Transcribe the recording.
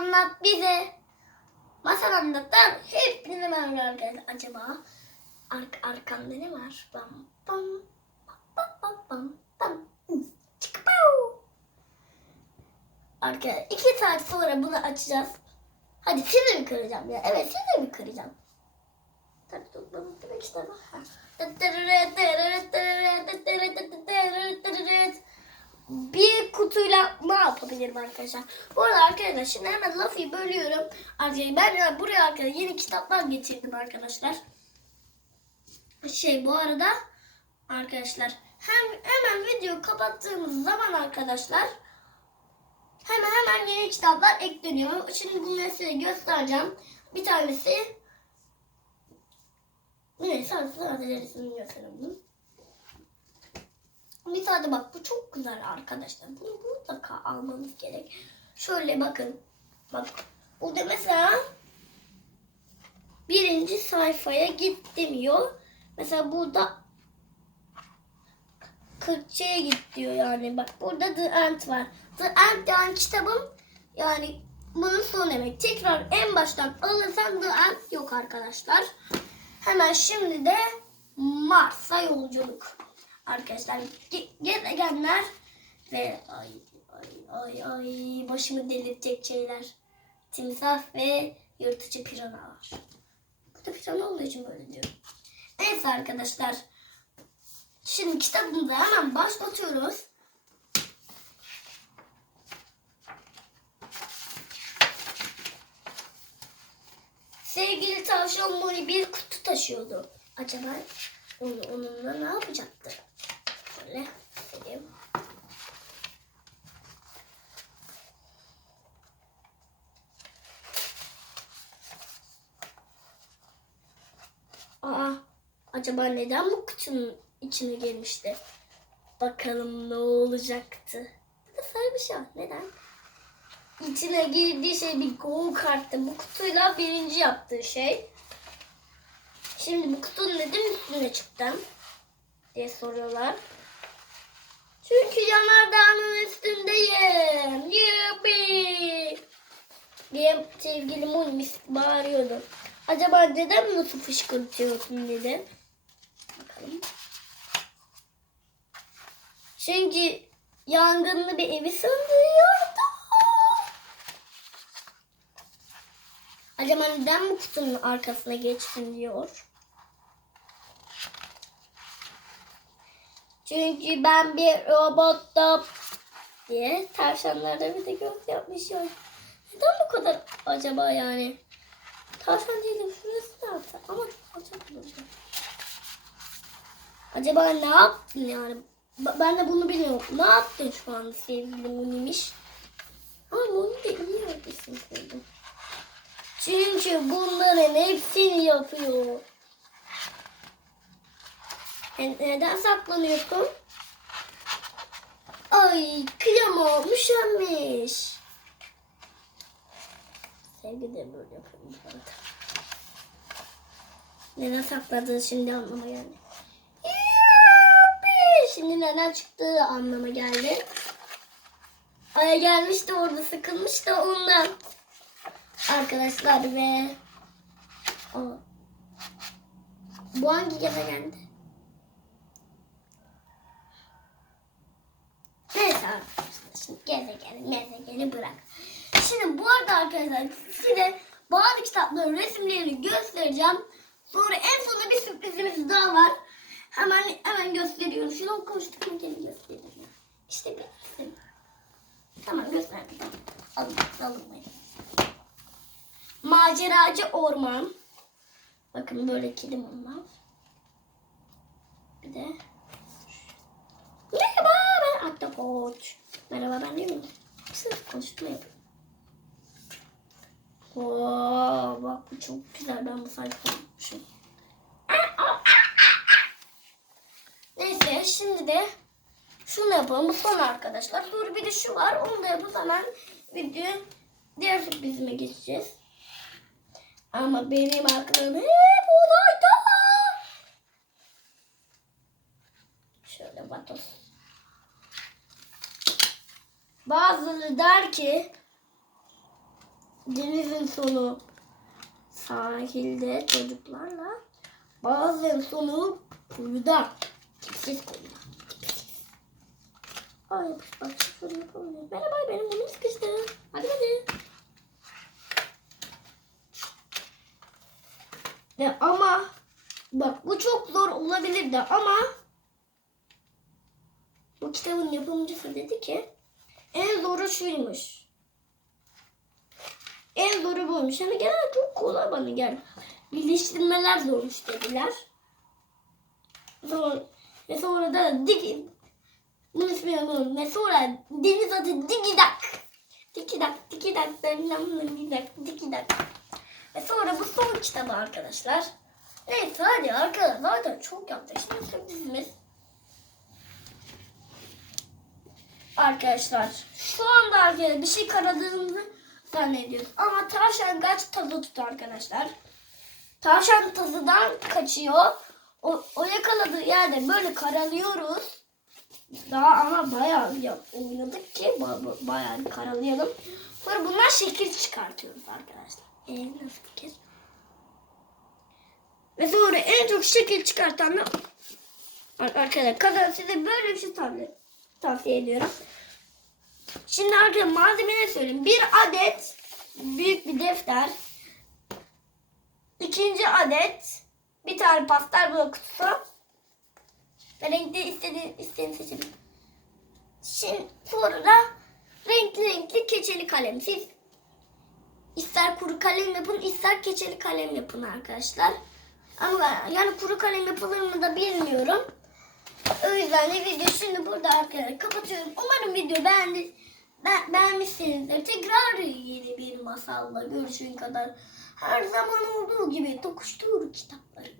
anlat bize. Masal anlat da hepinize merhaba arkadaşlar. Acaba ark arkamda ne var? Bam bam bam bam bam bam. Çıkıpau. Arkadaşlar iki saat sonra bunu açacağız. Hadi sizi mi kıracağım ya? Evet sizi mi kıracağım? Tabii toplamak demek istemem. Kutuyla ne yapabilirim arkadaşlar? Bu arada arkadaşlar şimdi hemen lafı bölüyorum. Arkadaşlar ben ya buraya arkadaşlar yeni kitaplar getirdim arkadaşlar. Şey bu arada arkadaşlar hem hemen video kapattığımız zaman arkadaşlar hemen hemen yeni kitaplar ekleniyor. Şimdi bunları size göstereceğim. Bir tanesi Neyse sadece resmini gösterelim. Tane bak bu çok güzel arkadaşlar. Bunu mutlaka almanız gerek. Şöyle bakın. Bak burada mesela birinci sayfaya git demiyor. Mesela burada 40'ya git diyor yani. Bak burada The End var. The End yani kitabın yani bunun son demek. Tekrar en baştan alırsan The End yok arkadaşlar. Hemen şimdi de Mars'a yolculuk. Arkadaşlar ge- gezegenler ve ay ay ay ay başımı delirtecek şeyler. Timsah ve yırtıcı piranalar. Bu da pirana olduğu için böyle diyorum. Neyse arkadaşlar. Şimdi kitabımıza hemen başlatıyoruz. Sevgili tavşan Moni bir kutu taşıyordu. Acaba onu, onunla ne yapacaktı? Şöyle vereyim. Aa, acaba neden bu kutunun içine girmişti? Bakalım ne olacaktı? Bu da sarı bir şey var. Neden? İçine girdiği şey bir go karttı. Bu kutuyla birinci yaptığı şey. Şimdi bu kutunun neden üstüne çıktın? diye soruyorlar. Çünkü yanardağın üstündeyim. Yuppi. Diye sevgili Mulmis bağırıyordu. Acaba neden nasıl fışkırtıyorsun dedi. Bakalım. Çünkü yangınlı bir evi söndürüyordu. Acaba neden bu kutunun arkasına geçsin diyor. Çünkü ben bir robotum diye tavşanlarda bir de göz yapmış ya. Neden bu kadar acaba yani? Tavşan değilim şurası ne yaptı? Ama tavşan olacak. Acaba ne yaptın yani? Ben de bunu bilmiyorum. Ne yaptın şu an sevgili Munimiş? Ama Muni de iyi yapıyorsun koydum. Çünkü bunların hepsini yapıyor. E, neden saklanıyorsun? Ay kıyamam üşenmiş. Sevgi de böyle yapıyorum. Neden sakladığını şimdi anlama geldi. Şimdi neden çıktığı anlama geldi. Aya gelmişti orada sıkılmış da ondan. Arkadaşlar ve o. Bu hangi gezegende? Neyse arkadaşlar şimdi gezegeni gezegeni bırak. Şimdi bu arada arkadaşlar size bazı kitapların resimlerini göstereceğim. Sonra en sonunda bir sürprizimiz daha var. Hemen hemen gösteriyorum. Şunu konuştuk mu gene gösteriyorum. İşte bir resim. Tamam gösterdim. Alın, alın. Maceracı orman. Bakın böyle kedim onlar. Bir de Merhaba ben Ahtapot. Merhaba ben değil mi? Sırf konuşma yapıyorum. Oo, bak bu çok güzel. Ben bu sayfa yapmışım. Neyse şimdi de şunu yapalım. Bu son arkadaşlar. Sonra bir de şu var. Onu da yapıp hemen video diğer sürprizime geçeceğiz. Ama benim aklım hep olayda. Şöyle batos. Bazıları der ki denizin sonu sahilde çocuklarla bazen sonu kuyuda tipsiz kuyuda. Ay bak şöyle yapamıyorum. Merhaba benim burnum sıkıştı. Hadi hadi. Ve ama bak bu çok zor olabilirdi ama bu kitabın yapımcısı dedi ki en zoru şuymuş. En zoru buymuş. Hani genel çok kolay bana gel. Birleştirmeler zormuş dediler. Sonra, ve sonra da dik bunu ismini Ve sonra deniz adı Digidak. Digidak, Digidak, Digidak, Digidak. Ve sonra bu son kitabı arkadaşlar. Neyse hadi arkadaşlar zaten çok yaptık. Şimdi sürprizimiz. Arkadaşlar şu anda arkadaşlar bir şey karadığımızı zannediyoruz. Ama tavşan kaç tazı tutuyor arkadaşlar. Tavşan tazıdan kaçıyor. O, o yakaladığı yerde böyle karalıyoruz. Daha ama bayağı ya, oynadık ki ba- ba- bayağı karalayalım. Sonra bunlar şekil çıkartıyoruz arkadaşlar. Ee, nasıl fikir? Ve sonra en çok şekil çıkartanlar arkadaşlar kadar size böyle bir şey tavsiye, tavsiye ediyorum. Şimdi arkadaşlar malzemeleri söyleyeyim. Bir adet büyük bir defter. İkinci adet bir tane pastel blok kutusu. Ve renkli istediğin, istediğin seçim. Şimdi sonra da renkli renkli keçeli kalem. Siz ister kuru kalem yapın ister keçeli kalem yapın arkadaşlar. Ama yani kuru kalem yapılır mı da bilmiyorum. O yüzden de video şimdi burada arkadaşlar kapatıyorum. Umarım video beğendi, be, beğenmişsinizdir. Tekrar yeni bir masalla görüşün kadar her zaman olduğu gibi tokuştur kitapları.